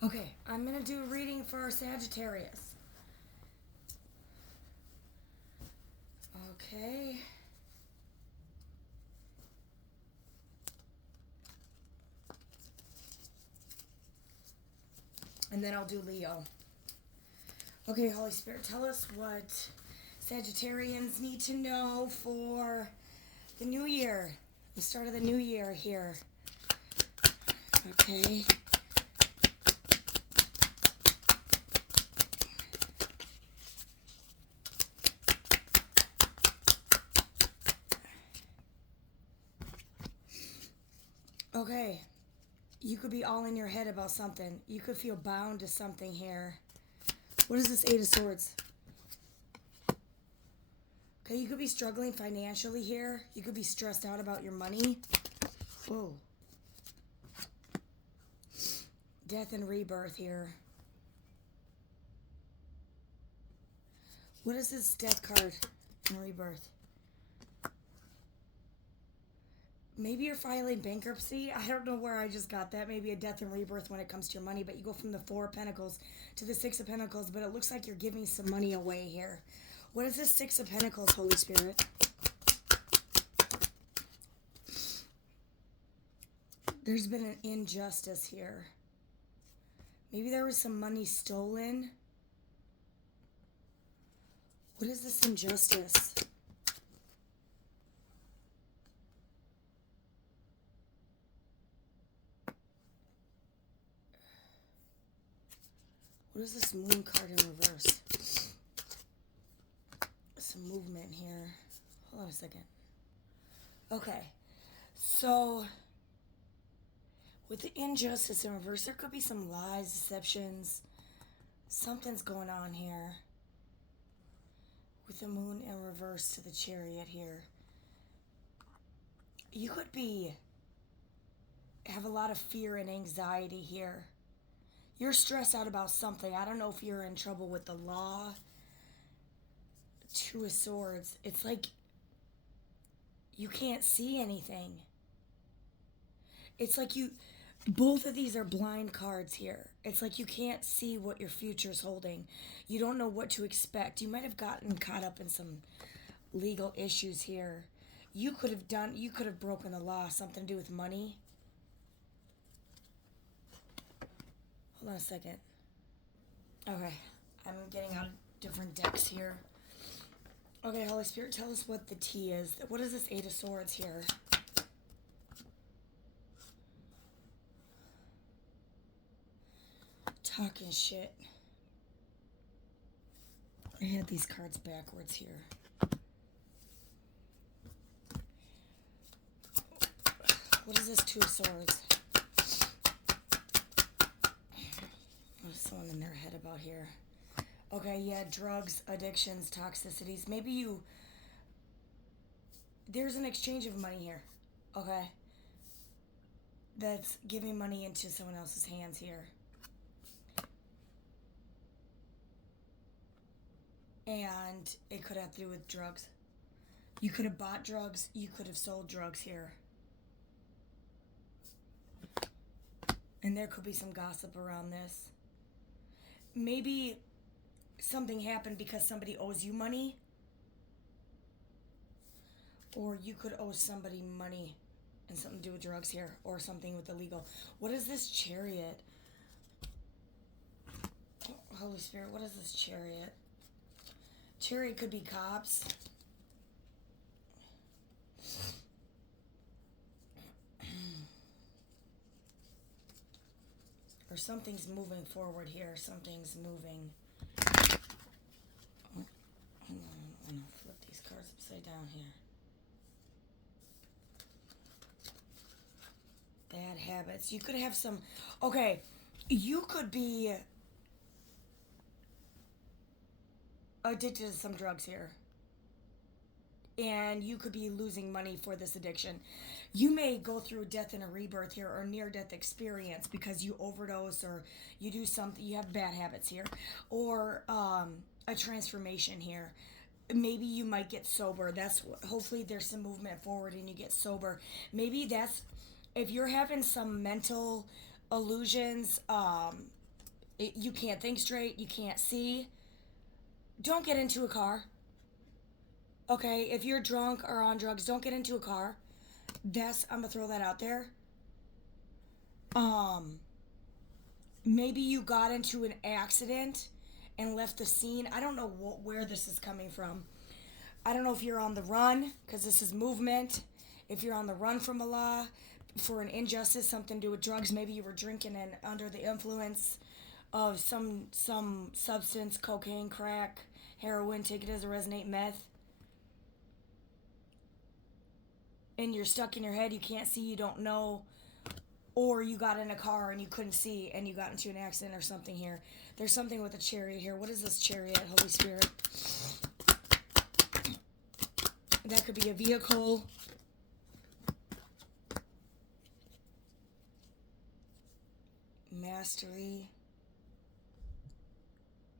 Okay, I'm going to do a reading for our Sagittarius. Okay. And then I'll do Leo. Okay, Holy Spirit, tell us what Sagittarians need to know for the new year, the start of the new year here. Okay. Okay. You could be all in your head about something. You could feel bound to something here. What is this Eight of Swords? Okay, you could be struggling financially here. You could be stressed out about your money. Whoa. Death and rebirth here. What is this death card and rebirth? Maybe you're filing bankruptcy. I don't know where I just got that. Maybe a death and rebirth when it comes to your money, but you go from the Four of Pentacles to the Six of Pentacles, but it looks like you're giving some money away here. What is this Six of Pentacles, Holy Spirit? There's been an injustice here. Maybe there was some money stolen. What is this injustice? What is this Moon card in reverse? Some movement here. Hold on a second. Okay. So, with the injustice in reverse, there could be some lies, deceptions. Something's going on here. With the Moon in reverse to the Chariot here. You could have a lot of fear and anxiety here. You're stressed out about something. I don't know if you're in trouble with the law. Two of Swords. It's like you can't see anything. It's like both of these are blind cards here. It's like you can't see what your future's holding. You don't know what to expect. You might have gotten caught up in some legal issues here. You could have broken the law, something to do with money. Hold on a second. Okay, I'm getting out different decks here. Okay, Holy Spirit, tell us what the T is. What is this Eight of Swords here? Talking shit. I had these cards backwards here. What is this Two of Swords? What's someone in their head about here? Okay, yeah, drugs, addictions, toxicities. Maybe there's an exchange of money here. Okay. That's giving money into someone else's hands here. And it could have to do with drugs. You could have bought drugs. You could have sold drugs here. And there could be some gossip around this. Maybe something happened because somebody owes you money. Or you could owe somebody money and something to do with drugs here. Or something with illegal. What is this Chariot? Holy Spirit, what is this Chariot? Chariot could be cops. Or something's moving forward here. Something's moving. Hold on, I'm going to flip these cards upside down here. Bad habits. You could have some... Okay, you could be addicted to some drugs here. And you could be losing money for this addiction. You may go through a death and a rebirth here or near-death experience because you overdose or you do something, you have bad habits here. Or a transformation here. Maybe you might get sober. Hopefully there's some movement forward and you get sober. Maybe if you're having some mental illusions, You can't think straight. You can't see. Don't get into a car. Okay, if you're drunk or on drugs, don't get into a car. I'm gonna throw that out there. Maybe you got into an accident and left the scene. I don't know where this is coming from. I don't know if you're on the run, because this is movement. If you're on the run from a law, for an injustice, something to do with drugs. Maybe you were drinking and under the influence of some substance, cocaine, crack, heroin, take it as a resonate, meth. And you're stuck in your head, you can't see, you don't know. Or you got in a car and you couldn't see and you got into an accident or something here. There's something with a chariot here. What is this chariot, Holy Spirit? That could be a vehicle. Mastery.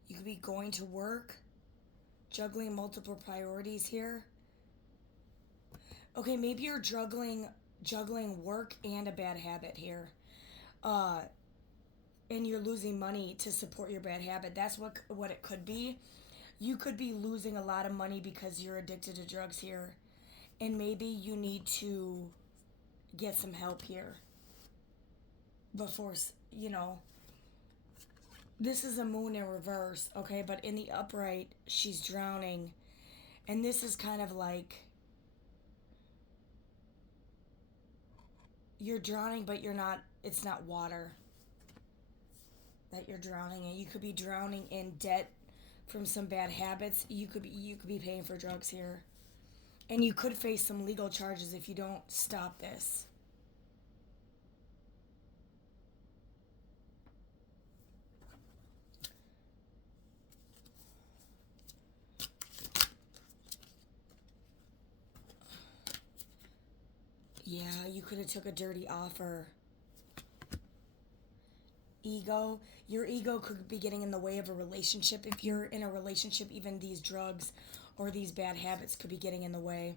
You could be going to work. Juggling multiple priorities here. Okay, maybe you're juggling work and a bad habit here. And you're losing money to support your bad habit. That's what it could be. You could be losing a lot of money because you're addicted to drugs here. And maybe you need to get some help here. Before, this is a moon in reverse, okay? But in the upright, she's drowning. And this is kind of like, you're drowning, but it's not water that you're drowning in. You could be drowning in debt from some bad habits. You could be paying for drugs here. And you could face some legal charges if you don't stop this. Yeah, you could have took a dirty offer. Ego. Your ego could be getting in the way of a relationship. If you're in a relationship, even these drugs or these bad habits could be getting in the way.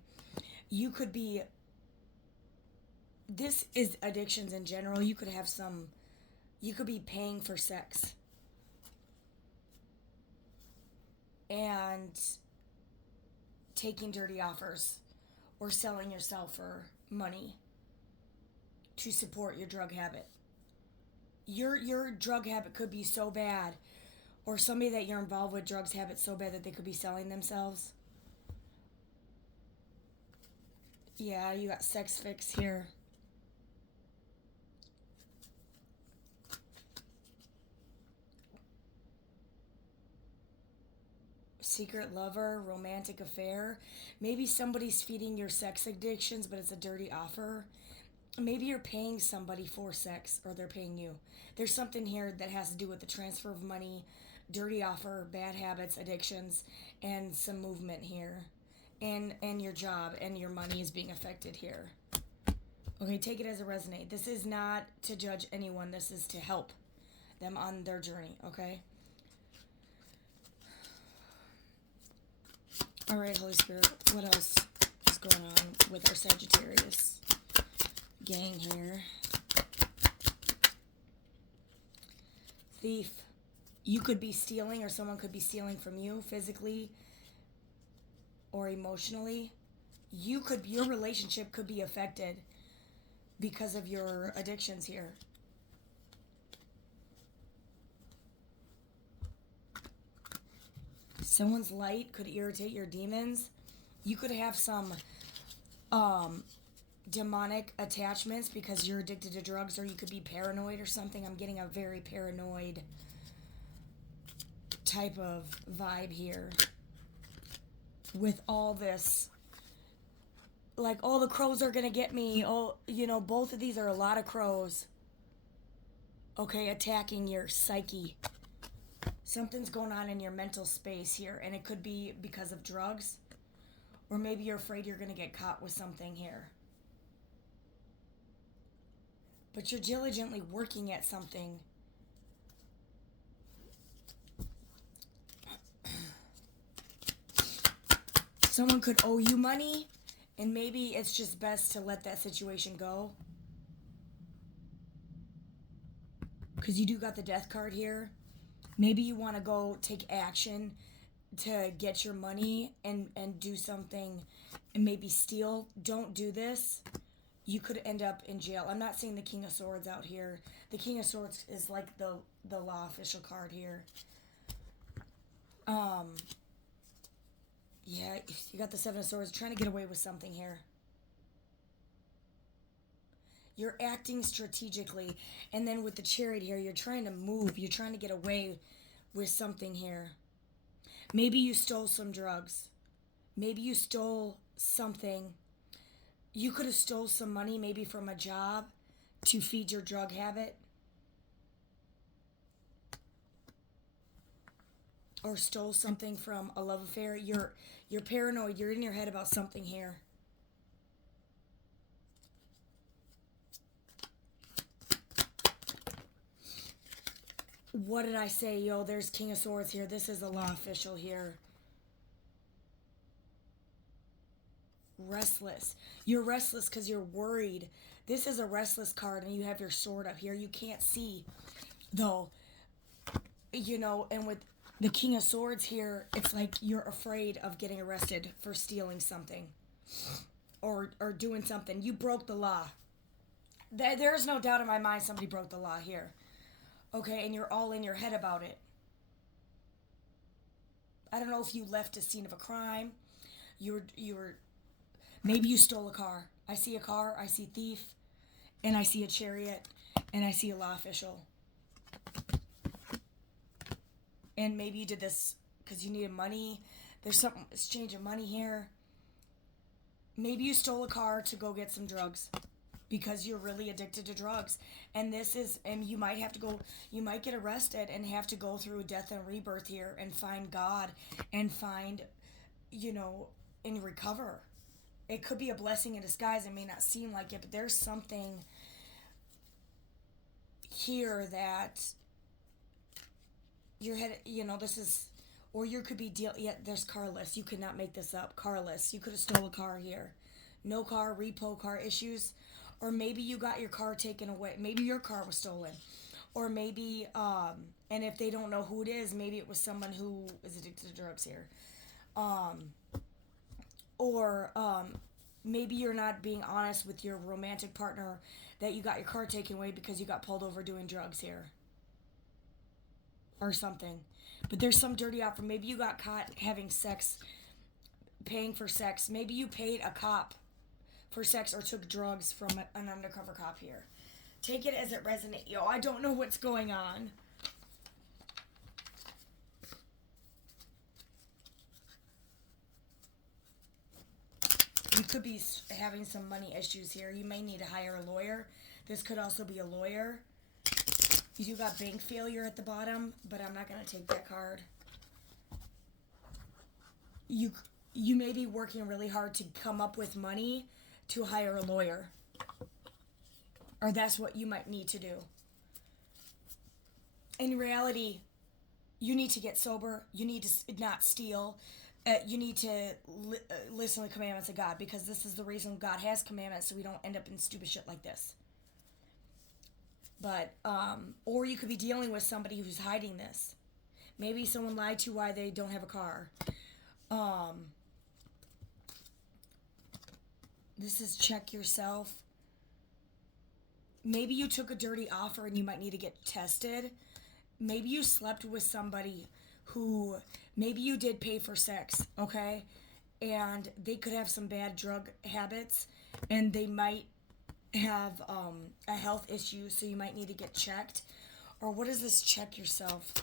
This is addictions in general. You could be paying for sex. And taking dirty offers or selling yourself for money to support your drug habit. Your drug habit could be so bad, or somebody that you're involved with drugs habit so bad that they could be selling themselves. Yeah, you got sex fix here. Secret lover, romantic affair. Maybe somebody's feeding your sex addictions, but it's a dirty offer. Maybe you're paying somebody for sex, or they're paying you. There's something here that has to do with the transfer of money, dirty offer, bad habits, addictions, and some movement here. And your job and your money is being affected here. Okay, take it as a resonate. This is not to judge anyone. This is to help them on their journey, okay? All right, Holy Spirit, what else is going on with our Sagittarius gang here? Thief. You could be stealing, or someone could be stealing from you physically or emotionally. Your relationship could be affected because of your addictions here. Someone's light could irritate your demons. You could have some demonic attachments because you're addicted to drugs, or you could be paranoid or something. I'm getting a very paranoid type of vibe here with all this. Like, all the crows are gonna get me. Oh, both of these are a lot of crows. Okay, attacking your psyche. Something's going on in your mental space here, and it could be because of drugs, or maybe you're afraid you're gonna get caught with something here. But you're diligently working at something. Someone could owe you money, and maybe it's just best to let that situation go. Because you do got the death card here. Maybe you want to go take action to get your money and do something and maybe steal. Don't do this. You could end up in jail. I'm not seeing the King of Swords out here. The King of Swords is like the law official card here. Yeah, you got the Seven of Swords trying to get away with something here. You're acting strategically. And then with the Chariot here, you're trying to move. You're trying to get away with something here. Maybe you stole some drugs. Maybe you stole something. You could have stole some money maybe from a job to feed your drug habit. Or stole something from a love affair. You're paranoid. You're in your head about something here. What did I say? Yo, there's King of Swords here. This is a law official here. Restless. You're restless because you're worried. This is a restless card, and you have your sword up here. You can't see, though. You know, and with the King of Swords here, it's like you're afraid of getting arrested for stealing something or doing something. You broke the law. There's no doubt in my mind somebody broke the law here. Okay, and you're all in your head about it. I don't know if you left a scene of a crime. You were maybe you stole a car. I see a car, I see thief, and I see a chariot, and I see a law official. And maybe you did this because you needed money. There's some exchange of money here. Maybe you stole a car to go get some drugs because you're really addicted to drugs. And you might have to go, you might get arrested and have to go through death and rebirth here and find God and find, and recover. It could be a blessing in disguise. It may not seem like it, but there's something here that your head, this is, or you could be there's carless. You could not make this up. Carless. You could have stole a car here. No car, repo car issues. Or maybe you got your car taken away. Maybe your car was stolen. Or maybe, and if they don't know who it is, maybe it was someone who is addicted to drugs here. Maybe you're not being honest with your romantic partner that you got your car taken away because you got pulled over doing drugs here. Or something. But there's some dirty offer. Maybe you got caught having sex, paying for sex. Maybe you paid a cop for sex or took drugs from an undercover cop here. Take it as it resonates. Yo, I don't know what's going on. You could be having some money issues here. You may need to hire a lawyer. This could also be a lawyer. You do got bank failure at the bottom, but I'm not going to take that card. You may be working really hard to come up with money to hire a lawyer. Or that's what you might need to do. In reality, you need to get sober. You need to not steal. You need to listen to the commandments of God, because this is the reason God has commandments, so we don't end up in stupid shit like this. But, or you could be dealing with somebody who's hiding this. Maybe someone lied to you why they don't have a car. This is check yourself. Maybe you took a dirty offer and you might need to get tested. Maybe you slept with somebody who, maybe you did pay for sex, okay? And they could have some bad drug habits, and they might have a health issue, so you might need to get checked. Or what is this check yourself?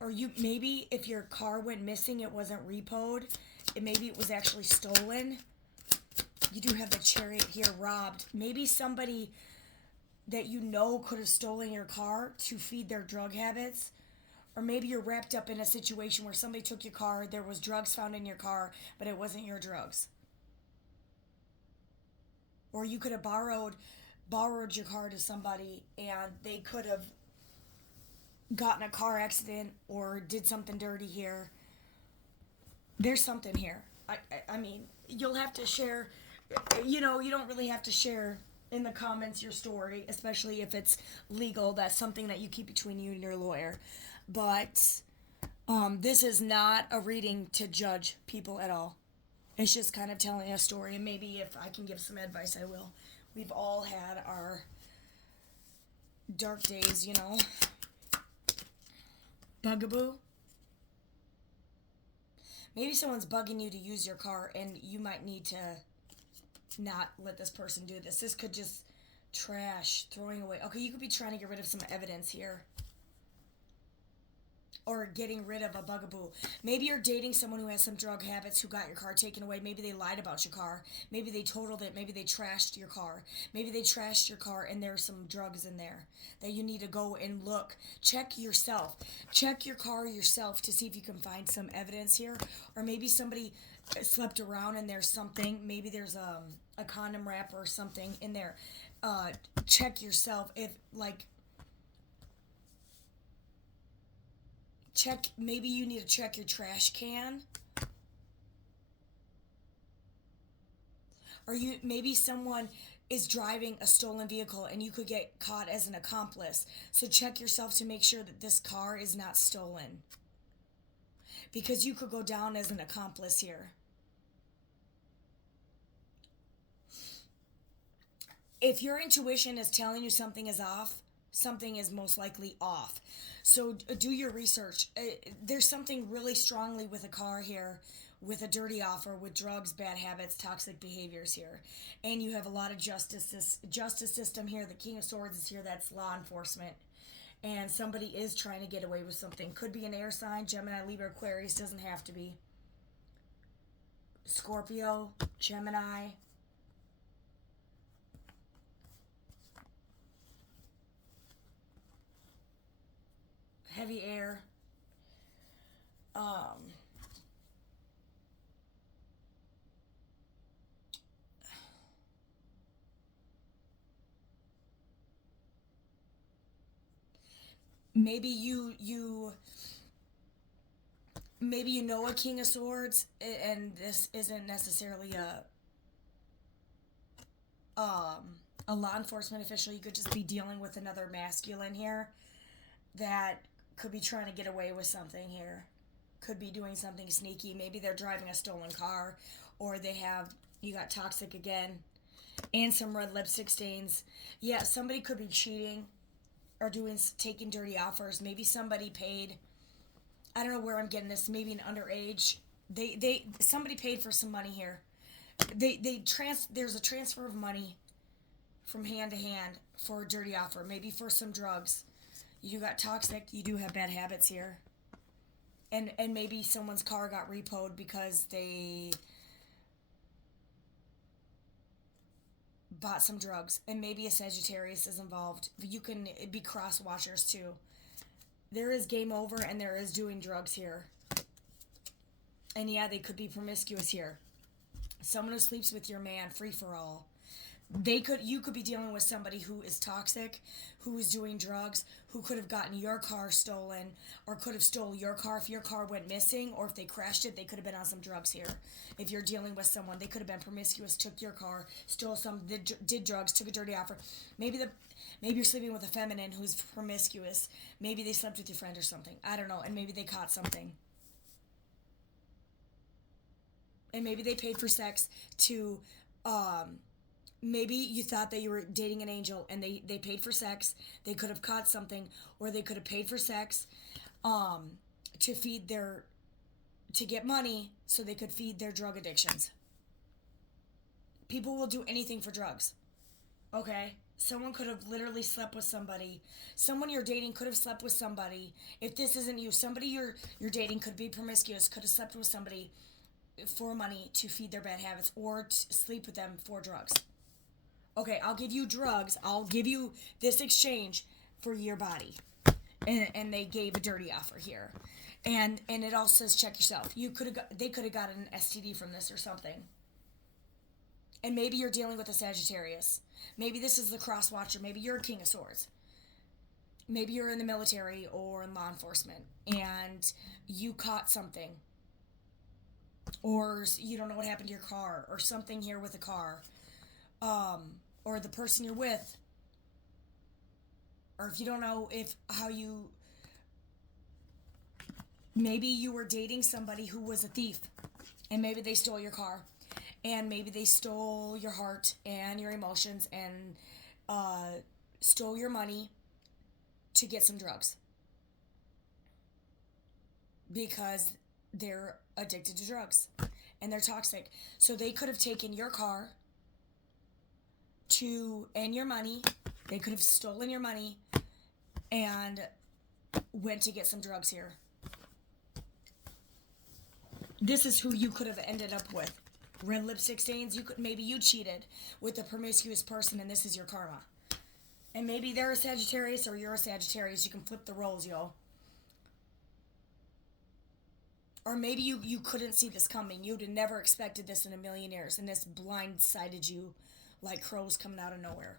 Or maybe if your car went missing, it wasn't repoed. Maybe it was actually stolen. You do have the chariot here, robbed. Maybe somebody that you know could have stolen your car to feed their drug habits. Or maybe you're wrapped up in a situation where somebody took your car, there was drugs found in your car, but it wasn't your drugs. Or you could have borrowed your car to somebody, and they could have gotten a car accident or did something dirty here. There's something here. I mean, you'll have to share, you don't really have to share in the comments your story, especially if it's legal. That's something that you keep between you and your lawyer. But this is not a reading to judge people at all. It's just kind of telling a story, and maybe if I can give some advice, I will. We've all had our dark days, you know. Bugaboo. Maybe someone's bugging you to use your car, and you might need to not let this person do this. This could just trash, throwing away. Okay, you could be trying to get rid of some evidence here. Or getting rid of a bugaboo. Maybe you're dating someone who has some drug habits, who got your car taken away. Maybe they lied about your car. Maybe they totaled it. Maybe they trashed your car. Maybe they trashed your car and there's some drugs in there that you need to go and look. Check yourself. Check your car yourself to see if you can find some evidence here. Or maybe somebody slept around and there's something. Maybe there's a condom wrap or something in there. Check yourself if, like, maybe you need to check your trash can. Or maybe someone is driving a stolen vehicle and you could get caught as an accomplice. So check yourself to make sure that this car is not stolen. Because you could go down as an accomplice here. If your intuition is telling you something is off, something is most likely off. So do your research. There's something really strongly with a car here, with a dirty offer, with drugs, bad habits, toxic behaviors here. And you have a lot of justice system here. The King of Swords is here. That's law enforcement. And somebody is trying to get away with something. Could be an air sign, Gemini, Libra, Aquarius. Doesn't have to be. Scorpio, Gemini. Heavy air. Maybe you know a King of Swords, and this isn't necessarily a law enforcement official. You could just be dealing with another masculine here that could be trying to get away with something here. Could be doing something sneaky. Maybe they're driving a stolen car, or you got toxic again, and some red lipstick stains. Yeah, somebody could be cheating or taking dirty offers. Maybe somebody paid, I don't know where I'm getting this, maybe an underage. Somebody paid for some money here. There's a transfer of money from hand to hand for a dirty offer, maybe for some drugs. You got toxic, you do have bad habits here. And maybe someone's car got repoed because they bought some drugs. And maybe a Sagittarius is involved. You can be cross watchers too. There is game over and there is doing drugs here. And yeah, they could be promiscuous here. Someone who sleeps with your man, free for all. You could be dealing with somebody who is toxic, who is doing drugs, who could have gotten your car stolen, or could have stole your car if your car went missing, or if they crashed it, they could have been on some drugs here. If you're dealing with someone, they could have been promiscuous, took your car, stole some, did drugs, took a dirty offer. Maybe you're sleeping with a feminine who's promiscuous. Maybe they slept with your friend or something. I don't know, and maybe they caught something. And maybe they paid for sex to, maybe you thought that you were dating an angel and they paid for sex. They could have caught something, or they could have paid for sex to get money so they could feed their drug addictions. People will do anything for drugs. Okay? Someone could have literally slept with somebody. Someone you're dating could have slept with somebody. If this isn't you, somebody you're dating could be promiscuous, could have slept with somebody for money to feed their bad habits, or to sleep with them for drugs. Okay, I'll give you drugs. I'll give you this exchange for your body. And they gave a dirty offer here. And it also says check yourself. They could have gotten an STD from this or something. And maybe you're dealing with a Sagittarius. Maybe this is the cross watcher. Maybe you're a King of Swords. Maybe you're in the military or in law enforcement and you caught something. Or you don't know what happened to your car, or something here with a car. Or the person you're with. Or if you don't know how you maybe you were dating somebody who was a thief, and maybe they stole your car, and maybe they stole your heart and your emotions, and stole your money to get some drugs because they're addicted to drugs and they're toxic. So they could have taken your car and your money. They could have stolen your money and went to get some drugs here. This is who you could have ended up with. Red lipstick stains. Maybe you cheated with a promiscuous person, and this is your karma. And maybe they're a Sagittarius or you're a Sagittarius. You can flip the roles, yo. Or maybe you couldn't see this coming. You'd have never expected this in a million years, and this blindsided you like crows coming out of nowhere.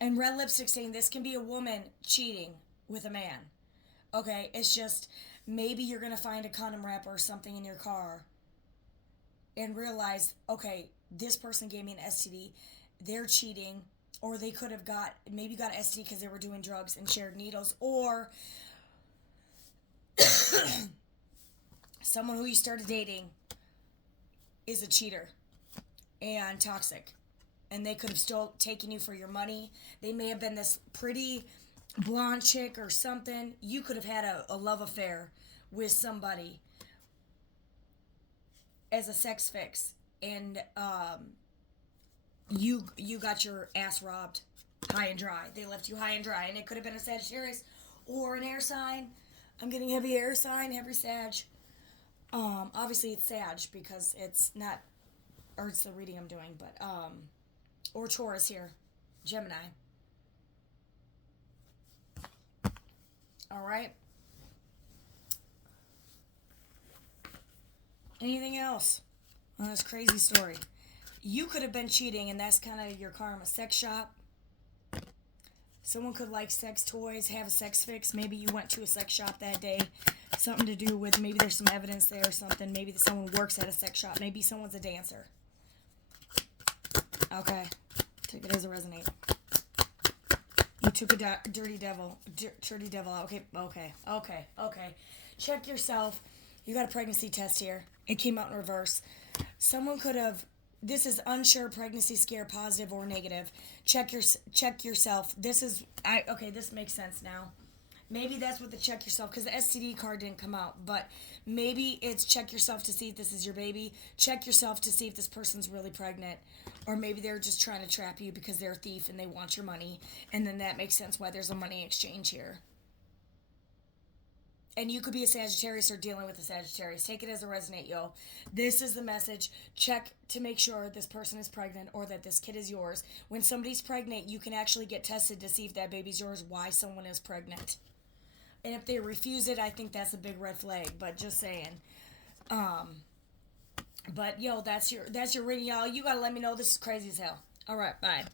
And red lipstick stain, this can be a woman cheating with a man. Okay, it's just maybe you're going to find a condom wrapper or something in your car and realize, okay, this person gave me an STD. They're cheating. Or they could have got STD because they were doing drugs and shared needles. Or someone who you started dating is a cheater and toxic. And they could have taken you for your money. They may have been this pretty blonde chick or something. You could have had a love affair with somebody as a sex fix. And you got your ass robbed high and dry. They left you high and dry. And it could have been a Sagittarius or an air sign. I'm getting heavy air sign, heavy Sag. Obviously it's Sag because it's not, or it's the reading I'm doing, but, or Taurus here, Gemini. All right. Anything else on this crazy story? You could have been cheating, and that's kind of your karma. Sex shop. Someone could like sex toys, have a sex fix. Maybe you went to a sex shop that day. Something to do with, maybe there's some evidence there or something. Maybe someone works at a sex shop. Maybe someone's a dancer. Okay. Take it as a resonate. You took a dirty devil out. Okay. Check yourself. You got a pregnancy test here. It came out in reverse. Someone could have, this is unsure pregnancy scare, positive or negative. Check yourself. This makes sense now. Maybe that's what the check yourself, because the STD card didn't come out, but maybe it's check yourself to see if this is your baby. Check yourself to see if this person's really pregnant. Or maybe they're just trying to trap you because they're a thief and they want your money. And then that makes sense why there's a money exchange here. And you could be a Sagittarius or dealing with a Sagittarius. Take it as a resonate, yo. This is the message. Check to make sure this person is pregnant or that this kid is yours. When somebody's pregnant, you can actually get tested to see if that baby's yours, why someone is pregnant. And if they refuse it, I think that's a big red flag. But just saying. But, yo, that's your reading, y'all. You got to let me know. This is crazy as hell. All right, bye.